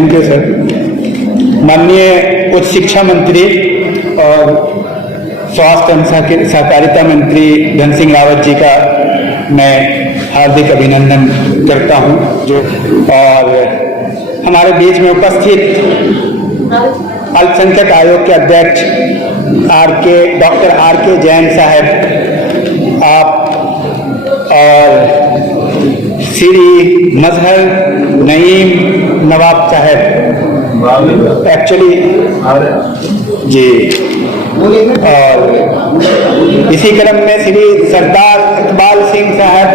Thank you sir. माननीय उच्च शिक्षा मंत्री और स्वास्थ्य एवं सहकारिता मंत्री धन सिंह रावत जी का मैं हार्दिक अभिनंदन करता हूं, जो और हमारे बीच में उपस्थित अल्पसंख्यक आयोग के अध्यक्ष डॉक्टर आर के जैन साहब, आप और श्री मजहर नईम नवाब साहब एक्चुअली जी, और इसी क्रम में श्री सरदार इकबाल सिंह साहब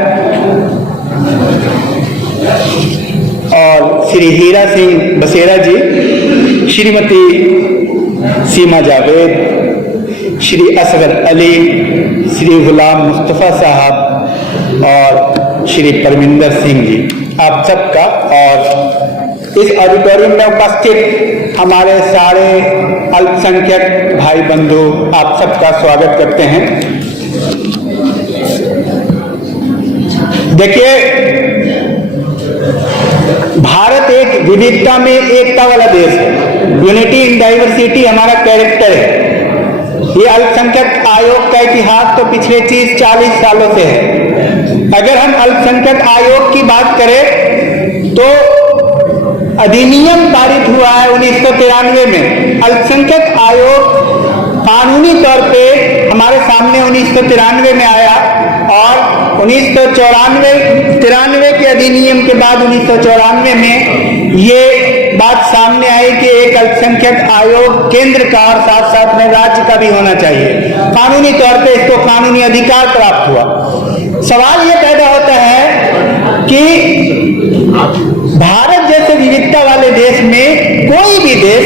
और श्री हीरा सिंह बसेरा जी, श्रीमती सीमा जावेद, श्री असगर अली, श्री गुलाम मुस्तफ़ा साहब और श्री परमिंदर सिंह जी, आप सबका और इस ऑडिटोरियम में उपस्थित हमारे सारे अल्पसंख्यक भाई बंधु, आप सबका स्वागत करते हैं। देखिए, भारत एक विविधता में एकता वाला देश है। यूनिटी इन डाइवर्सिटी हमारा कैरेक्टर है। ये अल्पसंख्यक आयोग का इतिहास तो पिछले 30-40 सालों से है। अगर हम अल्पसंख्यक आयोग की बात करें तो अधिनियम पारित हुआ है 1993 में। अल्पसंख्यक आयोग कानूनी तौर पे हमारे सामने 1993 में आया और 1993 के अधिनियम के बाद 1994 में ये बात सामने आई कि एक अल्पसंख्यक आयोग केंद्र का और साथ साथ में राज्य का भी होना चाहिए। कानूनी तौर पे इसको कानूनी अधिकार प्राप्त हुआ। सवाल ये पैदा होता है कि भारत जैसे विविधता वाले देश में कोई भी देश,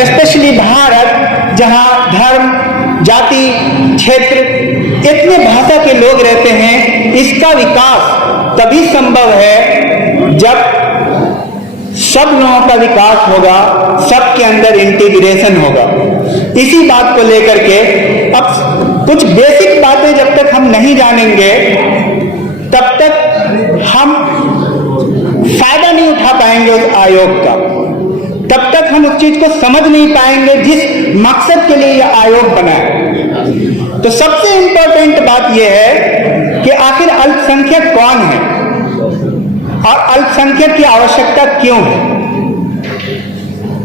स्पेशली भारत जहां धर्म, जाति, क्षेत्र, इतने भाषा के लोग रहते हैं, इसका विकास तभी संभव है जब सब लोगों का विकास होगा, सबके अंदर इंटीग्रेशन होगा। इसी बात को लेकर के अब कुछ बेसिक बातें जब तक हम नहीं जानेंगे तब तक हम फायदा नहीं उठा पाएंगे उस आयोग का, तब तक हम उस चीज को समझ नहीं पाएंगे जिस मकसद के लिए यह आयोग बना है। तो सबसे इंपॉर्टेंट बात यह है कि आखिर अल्पसंख्यक कौन है और अल्पसंख्यक की आवश्यकता क्यों है,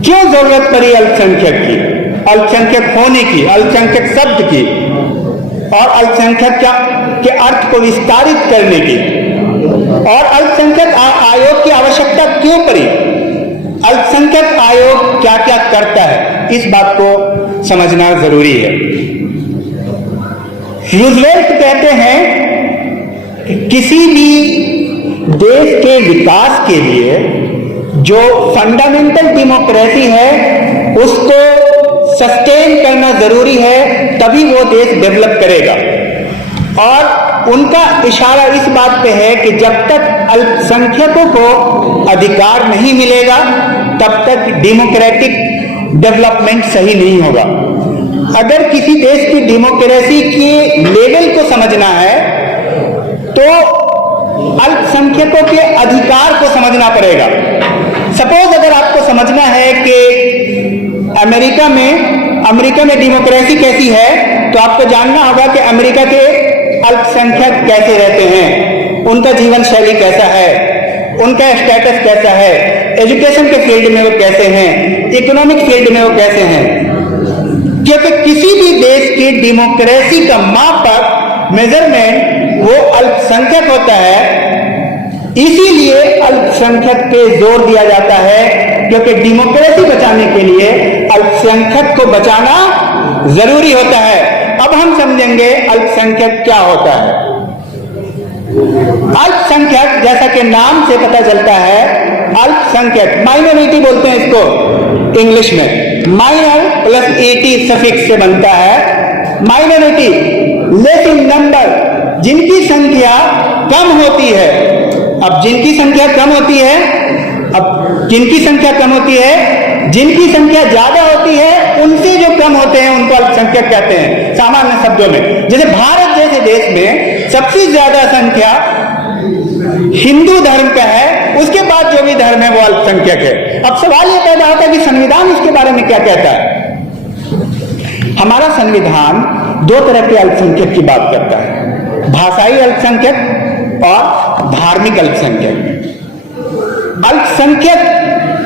क्यों जरूरत पड़ी अल्पसंख्यक की, अल्पसंख्यक होने की, अल्पसंख्यक शब्द की और अल्पसंख्यक के अर्थ को विस्तारित करने की, और अल्पसंख्यक आयोग की आवश्यकता क्यों पड़ी, अल्पसंख्यक आयोग क्या क्या करता है, इस बात को समझना जरूरी है। रूजवेल्ट कहते हैं कि किसी भी देश के विकास के लिए जो फंडामेंटल डेमोक्रेसी है उसको सस्टेन करना जरूरी है, तभी वो देश डेवलप करेगा। और उनका इशारा इस बात पे है कि जब तक अल्पसंख्यकों को अधिकार नहीं मिलेगा तब तक डेमोक्रेटिक डेवलपमेंट सही नहीं होगा। अगर किसी देश की डेमोक्रेसी के लेवल को समझना है तो अल्पसंख्यकों के अधिकार को समझना पड़ेगा। सपोज अगर आपको समझना है कि अमेरिका में डेमोक्रेसी कैसी है तो आपको जानना होगा कि अमेरिका के अल्पसंख्यक कैसे रहते हैं, उनका जीवन शैली कैसा है, उनका स्टेटस कैसा है, एजुकेशन के फील्ड में वो कैसे हैं, इकोनॉमिक फील्ड में वो कैसे हैं। क्योंकि किसी भी देश की डेमोक्रेसी का मापक, मेजरमेंट वो अल्पसंख्यक होता है। इसीलिए अल्पसंख्यक पे जोर दिया जाता है, क्योंकि डेमोक्रेसी बचाने के लिए अल्पसंख्यक को बचाना जरूरी होता है। अब हम समझेंगे अल्पसंख्यक क्या होता है। अल्पसंख्यक जैसा कि नाम से पता चलता है, अल्पसंख्यक माइनॉरिटी बोलते हैं इसको इंग्लिश में, माइनर प्लस एटी सफिक्स से बनता है। माइनॉरिटी लेस इन नंबर, जिनकी संख्या कम होती है। अब जिनकी संख्या कम होती है, अब जिनकी संख्या कम होती है, जिनकी संख्या ज्यादा होती है उनसे जो कम होते हैं उनको अल्पसंख्यक कहते हैं सामान्य शब्दों में। जैसे भारत जैसे देश में सबसे ज्यादा संख्या हिंदू धर्म का है, उसके बाद जो भी धर्म है वो अल्पसंख्यक है। अब सवाल ये पैदा होता है कि संविधान इसके बारे में क्या कहता है। हमारा संविधान दो तरह के अल्पसंख्यक की बात करता है, भाषाई अल्पसंख्यक और धार्मिक अल्पसंख्यक। अल्पसंख्यक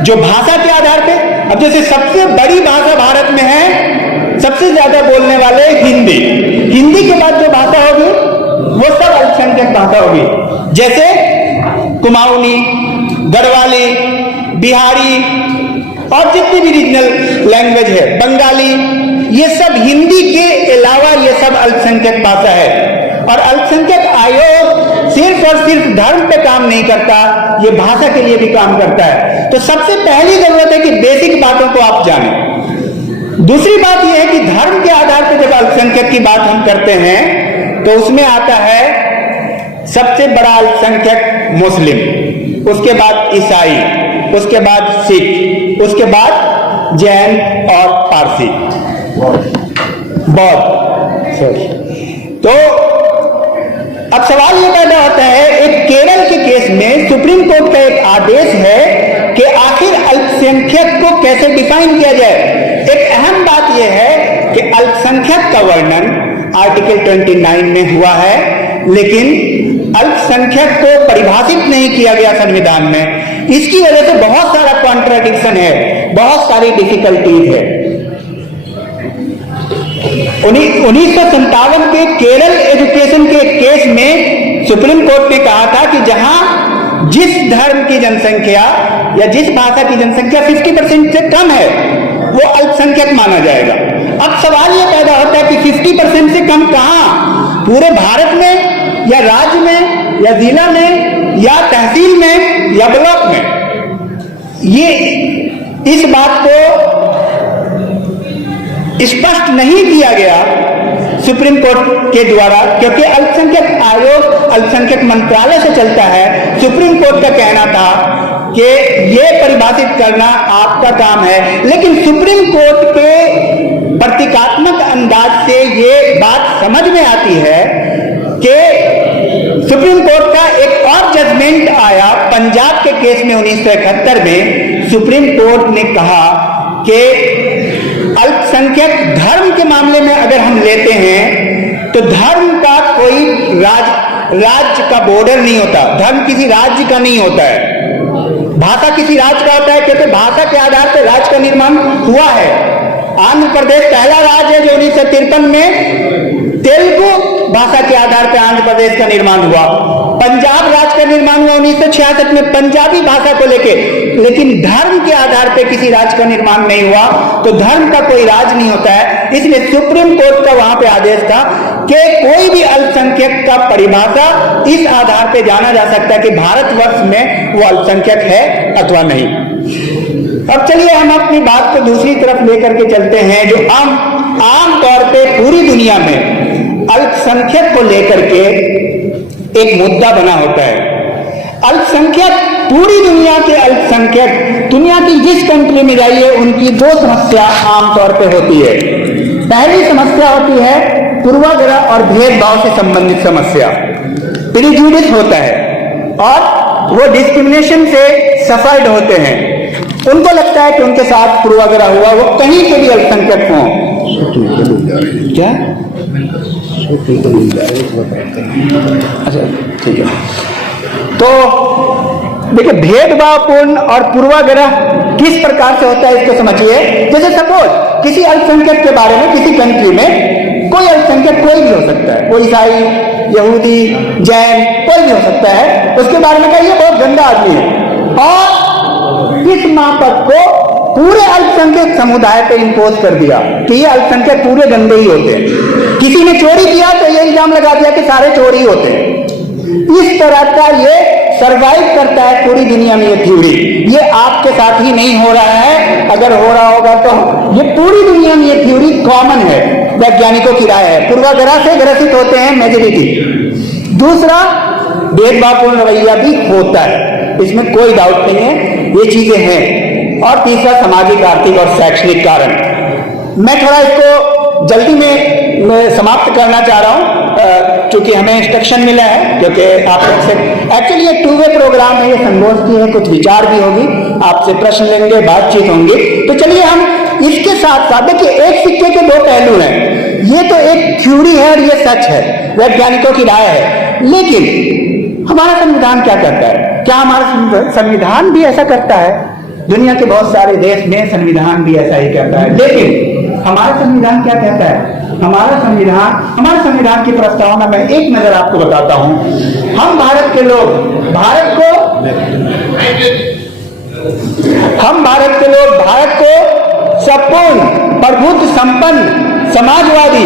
जो भाषा के आधार पे, अब जैसे सबसे बड़ी भाषा भारत में है, सबसे ज्यादा बोलने वाले हिंदी, हिंदी के बाद जो भाषा होगी वो सब अल्पसंख्यक भाषा होगी। जैसे कुमाऊनी, गढ़वाली, बिहारी और जितनी भी रीजनल लैंग्वेज है, बंगाली, ये सब हिंदी के अलावा ये सब अल्पसंख्यक भाषा है। और अल्पसंख्यक आयोग सिर्फ और सिर्फ धर्म पे काम नहीं करता, ये भाषा के लिए भी काम करता है। तो सबसे पहली जरूरत है कि बेसिक बातों को आप जानें। दूसरी बात यह है कि धर्म के आधार पर जब अल्पसंख्यक की बात हम करते हैं तो उसमें आता है सबसे बड़ा अल्पसंख्यक मुस्लिम, उसके बाद ईसाई, उसके बाद सिख, उसके बाद जैन और पारसी, बौद्ध। तो अब सवाल ये पैदा होता है, एक केरल के केस में सुप्रीम कोर्ट का एक आदेश है कि आखिर अल्पसंख्यक को कैसे डिफाइन किया जाए। एक अहम बात यह है कि अल्पसंख्यक का वर्णन आर्टिकल 29 में हुआ है, लेकिन अल्पसंख्यक को परिभाषित नहीं किया गया संविधान में। इसकी वजह से बहुत सारा कॉन्ट्राडिक्शन है, बहुत सारी डिफिकल्टीज है। 1957 के केरल एजुकेशन के केस में सुप्रीम कोर्ट ने कहा था कि जहां जिस धर्म की जनसंख्या या जिस भाषा की जनसंख्या 50% से कम है वो अल्पसंख्यक माना जाएगा। अब सवाल यह पैदा होता है कि 50% से कम कहां, पूरे भारत में या राज्य में या जिला में या तहसील में या ब्लॉक में। ये इस बात को स्पष्ट नहीं किया गया सुप्रीम कोर्ट के द्वारा, क्योंकि अल्पसंख्यक आयोग अल्पसंख्यक मंत्रालय से चलता है। सुप्रीम कोर्ट का कहना था कि ये परिभाषित करना आपका काम है, लेकिन सुप्रीम कोर्ट के प्रतीकात्मक अंदाज से ये बात समझ में आती है कि सुप्रीम कोर्ट का एक और जजमेंट आया पंजाब के केस में 1971 में। सुप्रीम कोर्ट ने कहा कि अल्पसंख्यक धर्म के मामले में अगर हम लेते हैं तो धर्म का कोई राज्य का बॉर्डर नहीं होता, धर्म किसी राज्य का नहीं होता है। भाषा किसी राज्य का होता है, क्योंकि भाषा के आधार पर राज्य का निर्माण हुआ है। आंध्र प्रदेश पहला राज्य है जो 1953 में तेलुगु भाषा के आधार पर आंध्र प्रदेश का निर्माण हुआ। पंजाब राज्य का निर्माण हुआ 1966 में पंजाबी भाषा को लेके, लेकिन धर्म के आधार पर किसी राज्य का निर्माण नहीं हुआ। तो धर्म का कोई राज नहीं होता है। इसलिए सुप्रीम कोर्ट का वहां पे आदेश था कि कोई भी अल्पसंख्यक का परिभाषा इस आधार पर जाना जा सकता है कि भारतवर्ष में वो अल्पसंख्यक है अथवा नहीं। अब चलिए हम अपनी बात को दूसरी तरफ लेकर के चलते हैं, जो आम तौर पे पूरी दुनिया में अल्पसंख्यक को लेकर के एक मुद्दा बना होता है। अल्पसंख्यक, पूरी दुनिया के अल्पसंख्यक दुनिया की जिस कंट्री में जाइए उनकी दो समस्या आमतौर पे होती है। पहली समस्या होती है पूर्वाग्रह और भेदभाव से संबंधित समस्या, प्रिजुडिस होता है और वो डिस्क्रिमिनेशन से सफर्ड होते हैं। उनको लगता है कि उनके साथ पूर्वाग्रह हुआ, वो कहीं के भी अल्पसंख्यक हों। क्या अच्छा ठीक है। तो देखिए, भेदभावपूर्ण और पूर्वाग्रह किस प्रकार से होता है इसको समझिए। जैसे सपोज किसी अल्पसंख्यक के बारे में किसी कंट्री में कोई अल्पसंख्यक कोई भी हो सकता है, कोई ईसाई, यहूदी, जैन, कोई भी हो सकता है, उसके बारे में कहिए बहुत गंदा आदमी है, और इस मापक को पूरे अल्पसंख्यक समुदाय पे इंपोज कर दिया कि ये अल्पसंख्यक पूरे गंदे ही होते हैं। किसी ने चोरी किया तो ये इल्जाम लगा दिया कि सारे चोरी होते हैं। इस तरह का ये सरवाइव करता है पूरी दुनिया में ये थ्योरी। ये आपके साथ ही नहीं हो रहा है, अगर हो रहा होगा तो ये पूरी दुनिया में ये थ्योरी कॉमन है, वैज्ञानिकों की राय है। पूर्वाग्रह से ग्रसित होते हैं मेजॉरिटी। दूसरा, भेदभावपूर्ण रवैया भी होता है, इसमें कोई डाउट नहीं है, ये चीजें हैं। और तीसरा, सामाजिक, आर्थिक और शैक्षणिक कारण। मैं थोड़ा इसको जल्दी में समाप्त करना चाह रहा हूं। चूंकि हमें इंस्ट्रक्शन मिला है, क्योंकि आप लोग से एक्चुअली ये 2 वे प्रोग्राम है, ये संगोष्ठी है, कुछ विचार भी होगी, आपसे प्रश्न लेंगे, बातचीत होंगी। तो चलिए हम इसके साथ साथ, देखिए एक सिक्के के 2 पहलू हैं, ये तो एक थ्योरी है और ये सच है, वैज्ञानिकों की राय है, लेकिन हमारा संविधान क्या कहता है? क्या हमारा संविधान भी ऐसा करता है? दुनिया के बहुत सारे देश में संविधान भी ऐसा ही कहता है, लेकिन हमारा संविधान क्या कहता है? हमारा संविधान की प्रस्तावना में एक नजर आपको बताता हूं। हम भारत के लोग भारत को संपूर्ण प्रभुत्व संपन्न समाजवादी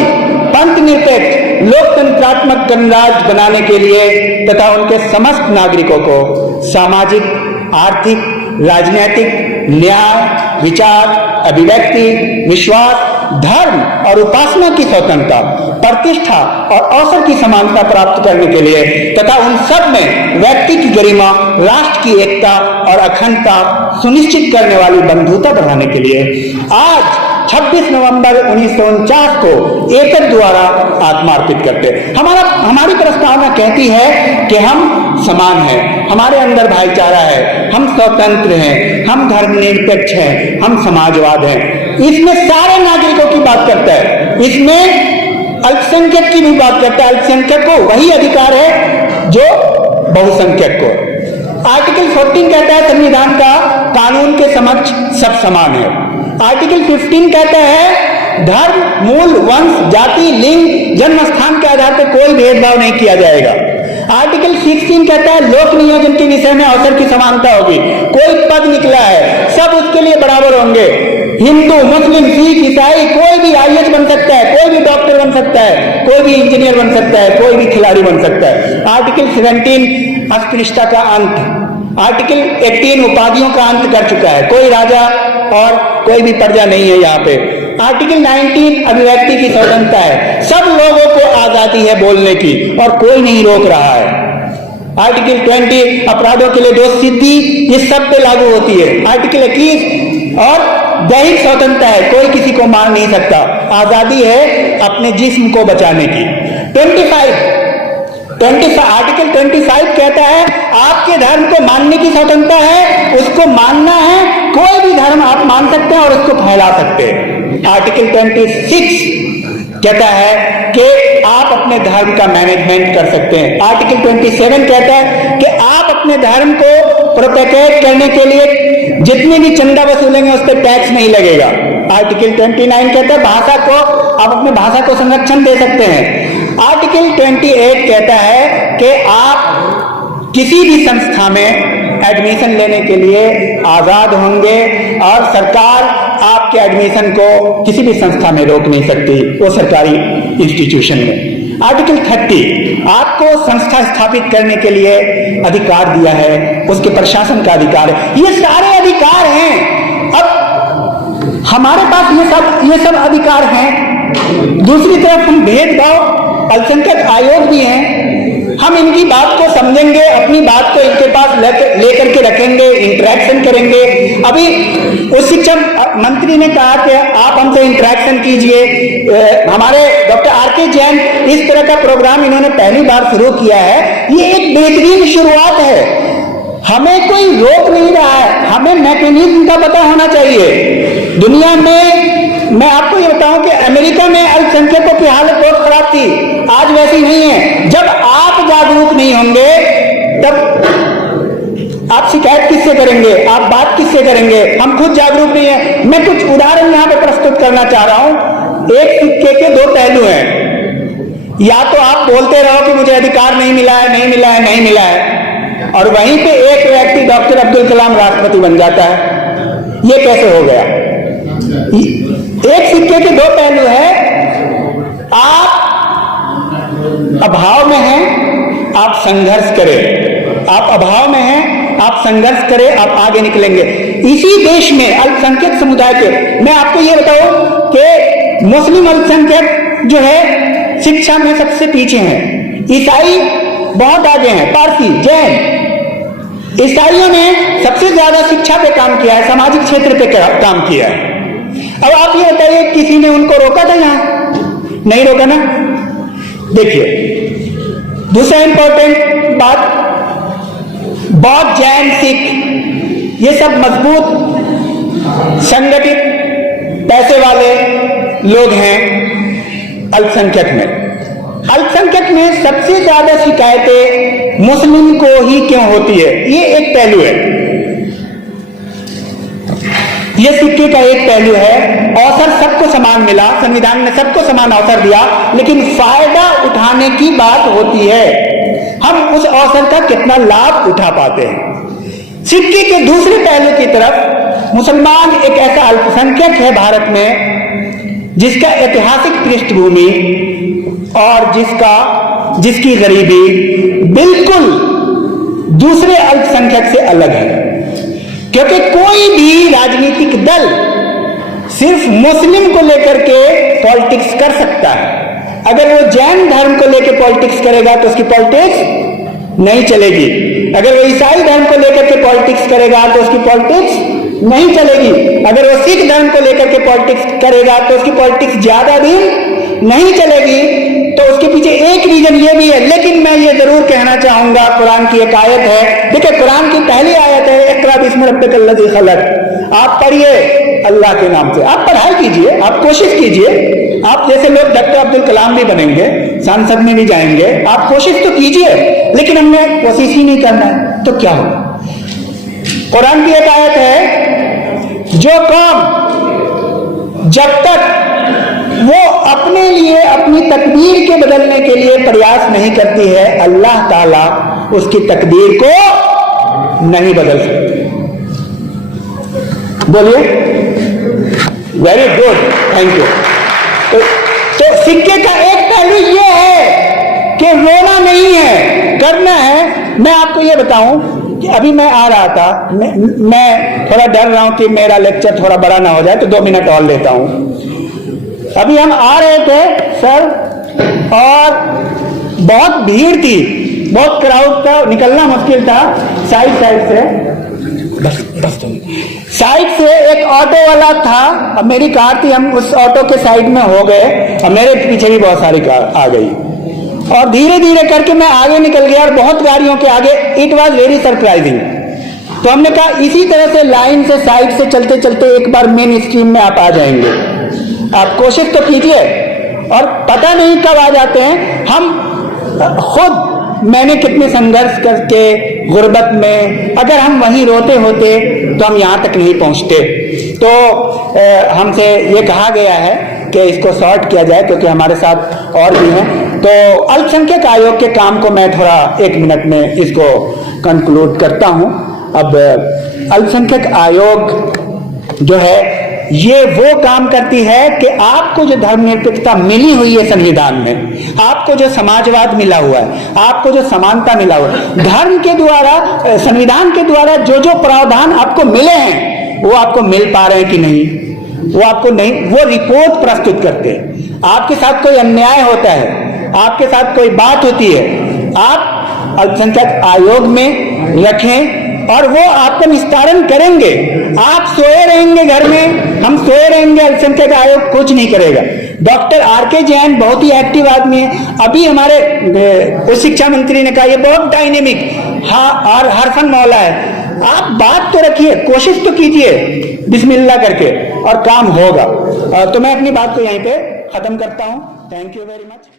पंथ निरपेक्ष लोकतंत्रात्मक गणराज्य बनाने के लिए तथा उनके समस्त नागरिकों को सामाजिक, आर्थिक, राजनीतिक, न्याय, विचार, अभिव्यक्ति, विश्वास, धर्म और उपासना की स्वतंत्रता, प्रतिष्ठा और अवसर की समानता प्राप्त करने के लिए तथा उन सब में व्यक्ति की गरिमा, राष्ट्र की एकता और अखंडता सुनिश्चित करने वाली बंधुता बढ़ाने के लिए आज 26 नवंबर 1949 को एकता द्वारा आत्मार्पित करते। हमारी प्रस्तावना कहती है कि हम समान हैं, हमारे अंदर भाईचारा है, हम स्वतंत्र हैं, हम धर्मनिरपेक्ष हैं, हम समाजवाद हैं। इसमें सारे नागरिकों की बात करता है, इसमें अल्पसंख्यक की भी बात करता है। अल्पसंख्यक को वही अधिकार है जो बहुसंख्यक को। आर्टिकल 14 कहता है संविधान का कानून के समक्ष सब समान है। आर्टिकल 15 कहता है धर्म, मूल, वंश, जाति, लिंग, जन्म स्थान के आधार पर कोई भेदभाव नहीं किया जाएगा। आर्टिकल 16 कहता है लोक नियोजन के विषय में अवसर की समानता होगी। कोई पद निकला है सब उसके लिए बराबर होंगे। हिंदू, मुस्लिम, सिख, ईसाई, कोई भी IAS बन सकता है, कोई भी डॉक्टर बन सकता है, कोई भी इंजीनियर बन सकता है, कोई भी खिलाड़ी बन सकता है। आर्टिकल 17 अस्पृश्यता का अंत। आर्टिकल 18 उपाधियों का अंत कर चुका है, कोई राजा और कोई भी प्रजा नहीं है यहाँ पे। आर्टिकल 19 अभिव्यक्ति की स्वतंत्रता है, सब लोगों को आजादी है बोलने की और कोई नहीं रोक रहा है। आर्टिकल 20 अपराधों के लिए दोष सिद्धि इस सब पे लागू होती है। आर्टिकल 21 और दैहिक स्वतंत्रता है, कोई किसी को मार नहीं सकता, आजादी है अपने जिस्म को बचाने की। 25 आर्टिकल 25 कहता है आपके धर्म को मानने की स्वतंत्रता है, उसको मानना है, कोई भी धर्म आप मान सकते हैं और उसको फैला सकते हैं। आर्टिकल 26 कहता है कि आप अपने धर्म का मैनेजमेंट कर सकते हैं। आर्टिकल 27 कहता है कि आप अपने धर्म को प्रोपेगेट करने के लिए जितने भी चंदा वसूलेंगे उस पर टैक्स नहीं लगेगा। आर्टिकल 29 कहता है भाषा को, आप अपने भाषा को संरक्षण दे सकते हैं। आर्टिकल 28 कहता है कि आप किसी भी संस्था में एडमिशन लेने के लिए आजाद होंगे और सरकार आपके एडमिशन को किसी भी संस्था में रोक नहीं सकती, वो सरकारी इंस्टीट्यूशन में। आर्टिकल 30 आपको संस्था स्थापित करने के लिए अधिकार दिया है, उसके प्रशासन का अधिकार है। ये सारे अधिकार हैं। अब हमारे पास ये सब अधिकार हैं, दूसरी तरफ हम भेदभाव, अल्पसंख्यक आयोग भी हैं, हम इनकी बात को समझेंगे, अपनी बात को इनके पास लेकर के रखेंगे, इंटरेक्शन करेंगे। अभी उस शिक्षा मंत्री ने कहा कि आप हमसे इंटरेक्शन कीजिए। हमारे डॉक्टर RK जैन इस तरह का प्रोग्राम इन्होंने पहली बार शुरू किया है, ये एक बेहतरीन शुरुआत है। हमें कोई रोक नहीं रहा है, हमें मैकेनिज्म का पता होना चाहिए। दुनिया में मैं आपको ये बताऊं कि अमेरिका में अल्पसंख्यकों की हालत बहुत खराब थी, आज वैसी नहीं है। जब आप जागरूक नहीं होंगे तब आप शिकायत किससे करेंगे, आप बात किससे करेंगे? हम खुद जागरूक नहीं है। मैं कुछ उदाहरण यहां पे प्रस्तुत करना चाह रहा हूं। एक सिक्के के 2 पहलू हैं। या तो आप बोलते रहो कि मुझे अधिकार नहीं मिला है, नहीं मिला है, नहीं मिला है, और वहीं पे एक व्यक्ति डॉक्टर अब्दुल कलाम राष्ट्रपति बन जाता है। ये कैसे हो गया? एक सिक्के के 2 पहलू है। आप अभाव में हैं, आप संघर्ष करें। आप अभाव में हैं, आप संघर्ष करें, आप आगे निकलेंगे। इसी देश में अल्पसंख्यक समुदाय के, मैं आपको ये बताऊं कि मुस्लिम अल्पसंख्यक जो है शिक्षा में सबसे पीछे हैं। ईसाई बहुत आगे हैं, पारसी, जैन। ईसाइयों ने सबसे ज्यादा शिक्षा पे काम किया है, सामाजिक क्षेत्र पे काम किया है। अब आप ये बताइए किसी ने उनको रोका था? यहाँ नहीं रोका ना। देखिए, दूसरा इंपॉर्टेंट बात, बौद्ध, जैन, सिख ये सब मजबूत संगठित पैसे वाले लोग हैं अल्पसंख्यक में। अल्पसंख्यक में सबसे ज्यादा शिकायतें मुस्लिम को ही क्यों होती है, ये एक पहलू है, ये सिक्के का एक पहलू है। अवसर सबको समान मिला, संविधान ने सबको समान अवसर दिया, लेकिन फायदा उठाने की बात होती है, हम उस अवसर का कितना लाभ उठा पाते हैं। सिक्के के दूसरे पहलू की तरफ मुसलमान एक ऐसा अल्पसंख्यक है भारत में जिसका ऐतिहासिक पृष्ठभूमि और जिसकी गरीबी बिल्कुल दूसरे अल्पसंख्यक से अलग है, क्योंकि कोई भी राजनीतिक दल सिर्फ मुस्लिम को लेकर के पॉलिटिक्स कर सकता है। अगर वो जैन धर्म को लेकर पॉलिटिक्स करेगा तो उसकी पॉलिटिक्स नहीं चलेगी, अगर वो ईसाई धर्म को लेकर के पॉलिटिक्स करेगा तो उसकी पॉलिटिक्स नहीं चलेगी, अगर वो सिख धर्म को लेकर के पॉलिटिक्स करेगा तो उसकी पॉलिटिक्स ज्यादा दिन नहीं चलेगी। तो उसके पीछे एक रीजन ये भी है। लेकिन मैं ये जरूर कहना चाहूंगा, कुरान की एक आयत है, देखिए कुरान की पहली आयत है, इक़रा बिस्मि रब्बिकल्लज़ी खलक़। आप पढ़िए अल्लाह के नाम से, आप पढ़ाई कीजिए, आप कोशिश कीजिए, आप जैसे लोग डॉक्टर अब्दुल कलाम भी बनेंगे, सांसद में भी जाएंगे, आप कोशिश तो कीजिए, लेकिन हमने कोशिश ही नहीं करना है तो क्या होगा। कुरान की एक आयत है, जो कौम जब तक वो अपने लिए अपनी तकदीर के बदलने के लिए प्रयास नहीं करती है, अल्लाह ताला उसकी तकदीर को नहीं बदल सकते। बोलिए, वेरी गुड, थैंक यू। तो सिक्के का एक पहलू ये है कि रोना नहीं है, करना है। मैं आपको ये बताऊं कि अभी मैं आ रहा था, मैं थोड़ा डर रहा हूं कि मेरा लेक्चर थोड़ा बड़ा ना हो जाए, तो 2 मिनट और लेता हूं। अभी हम आ रहे थे सर, और बहुत भीड़ थी, बहुत क्राउड था, निकलना मुश्किल था। साइड से साइड से एक ऑटो वाला था, अब मेरी कार थी, हम उस ऑटो के साइड में हो गए, और मेरे पीछे भी बहुत सारी कार आ गई, और धीरे धीरे करके मैं आगे निकल गया, और बहुत गाड़ियों के आगे। It was very surprising. तो हमने कहा इसी तरह से लाइन से साइड से चलते चलते एक बार मेन स्ट्रीम में आप आ जाएंगे। आप कोशिश तो कीजिए, और पता नहीं कब आ जाते हैं हम खुद। मैंने कितने संघर्ष करके गुर्बत में, अगर हम वहीं रोते होते तो हम यहां तक नहीं पहुंचते। तो हमसे ये कहा गया है कि इसको सॉर्ट किया जाए, क्योंकि हमारे साथ और भी हैं। तो अल्पसंख्यक आयोग के काम को मैं थोड़ा 1 मिनट में इसको कंक्लूड करता हूं। अब अल्पसंख्यक आयोग जो है ये वो काम करती है कि आपको जो धर्मनिरपेक्षता मिली हुई है संविधान में, आपको जो समाजवाद मिला हुआ है, आपको जो समानता मिला हुआ है, धर्म के द्वारा, संविधान के द्वारा जो जो प्रावधान आपको मिले हैं वो आपको मिल पा रहे हैं कि नहीं, वो आपको नहीं, वो रिपोर्ट प्रस्तुत करते हैं। आपके साथ कोई अन्याय होता है, आपके साथ कोई बात होती है, आप अल्पसंख्यक आयोग में रखें और वो आपका निस्तारण करेंगे। आप सोए रहेंगे घर में, हम सोए रहेंगे, अल्पसंख्यक आयोग कुछ नहीं करेगा। Doctor R K. जैन बहुत ही एक्टिव आदमी है। अभी हमारे उच्च शिक्षा मंत्री ने कहा ये बहुत डायनेमिक, हाँ, और हरफन मौला है। आप बात तो रखिए, कोशिश तो कीजिए बिस्मिल्लाह करके, और काम होगा। तो मैं अपनी बात को यहीं पे खत्म करता हूं। Thank you very much.